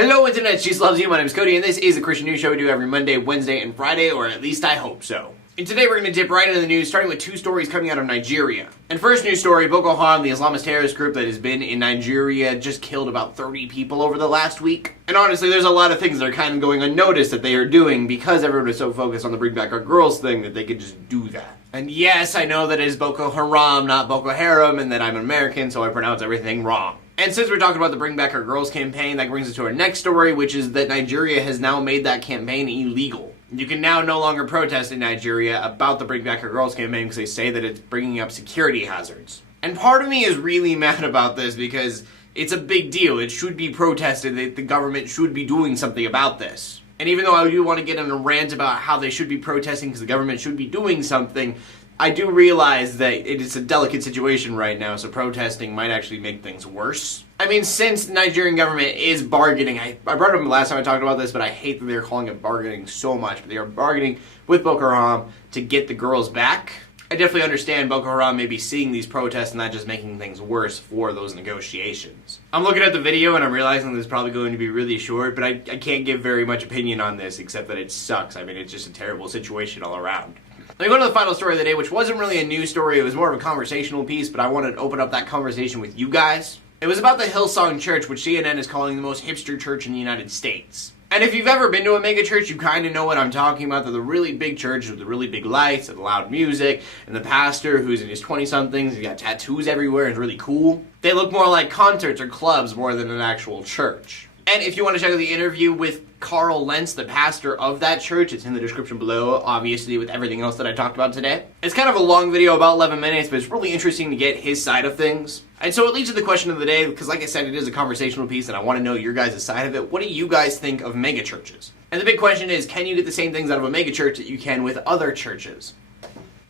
Hello Internet, she loves you. My name is Cody and this is a Christian news show we do every Monday, Wednesday, and Friday, or at least I hope so. And today we're going to dip right into the news, starting with two stories coming out of Nigeria. And first news story, Boko Haram, the Islamist terrorist group that has been in Nigeria, just killed about 30 people over the last week. And honestly, there's a lot of things that are kind of going unnoticed that they are doing because everyone is so focused on the Bring Back Our Girls thing that they could just do that. And yes, I know that it is Boko Haram, not Boko Haram, and that I'm an American, so I pronounce everything wrong. And since we're talking about the Bring Back Our Girls campaign, that brings us to our next story, which is that Nigeria has now made that campaign illegal. You can now no longer protest in Nigeria about the Bring Back Our Girls campaign because they say that it's bringing up security hazards. And part of me is really mad about this because it's a big deal. It should be protested. The government should be doing something about this. And even though I do want to get on a rant about how they should be protesting because the government should be doing something, I do realize that it is a delicate situation right now, so protesting might actually make things worse. I mean, since the Nigerian government is bargaining, I brought it up last time I talked about this, but I hate that they're calling it bargaining so much, but they are bargaining with Boko Haram to get the girls back. I definitely understand Boko Haram may be seeing these protests and that just making things worse for those negotiations. I'm looking at the video and I'm realizing this is probably going to be really short, but I can't give very much opinion on this except that it sucks. I mean, it's just a terrible situation all around. Let me go to the final story of the day, which wasn't really a news story. It was more of a conversational piece, but I wanted to open up that conversation with you guys. It was about the Hillsong Church, which CNN is calling the most hipster church in the United States. And if you've ever been to a megachurch, you kind of know what I'm talking about. They're the really big church with the really big lights and loud music, and the pastor who's in his 20-somethings, he's got tattoos everywhere and is really cool. They look more like concerts or clubs more than an actual church. And if you want to check out the interview with Carl Lentz, the pastor of that church, it's in the description below, obviously, with everything else that I talked about today. It's kind of a long video, about 11 minutes, but it's really interesting to get his side of things. And so it leads to the question of the day, because like I said, it is a conversational piece, and I want to know your guys' side of it. What do you guys think of megachurches? And the big question is, can you get the same things out of a megachurch that you can with other churches?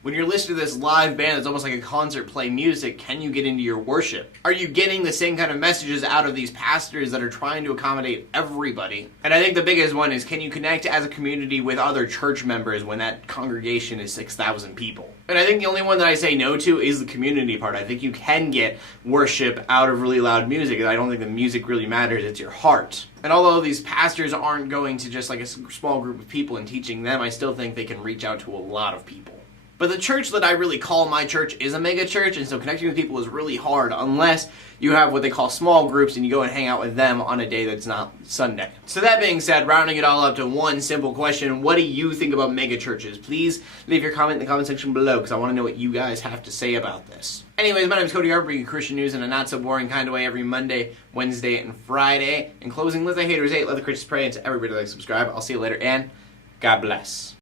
When you're listening to this live band that's almost like a concert play music, can you get into your worship? Are you getting the same kind of messages out of these pastors that are trying to accommodate everybody? And I think the biggest one is, can you connect as a community with other church members when that congregation is 6,000 people? And I think the only one that I say no to is the community part. I think you can get worship out of really loud music, and I don't think the music really matters, it's your heart. And although these pastors aren't going to just like a small group of people and teaching them, I still think they can reach out to a lot of people. But the church that I really call my church is a mega church, and so connecting with people is really hard unless you have what they call small groups and you go and hang out with them on a day that's not Sunday. So that being said, rounding it all up to one simple question, what do you think about mega churches? Please leave your comment in the comment section below because I want to know what you guys have to say about this. Anyways, my name is Cody, bringing Christian news in a not so boring kind of way every Monday, Wednesday, and Friday. In closing, let the haters hate, let the Christians pray, and to everybody like subscribe. I'll see you later, and God bless.